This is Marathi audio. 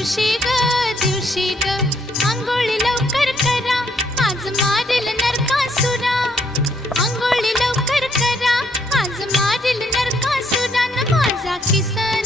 दिवशी ग आंघोळी लवकर करा, आज मारेल नरकासुरा. आंघोळी लवकर करा, आज मारेल नरकासुरा. न माझा किसन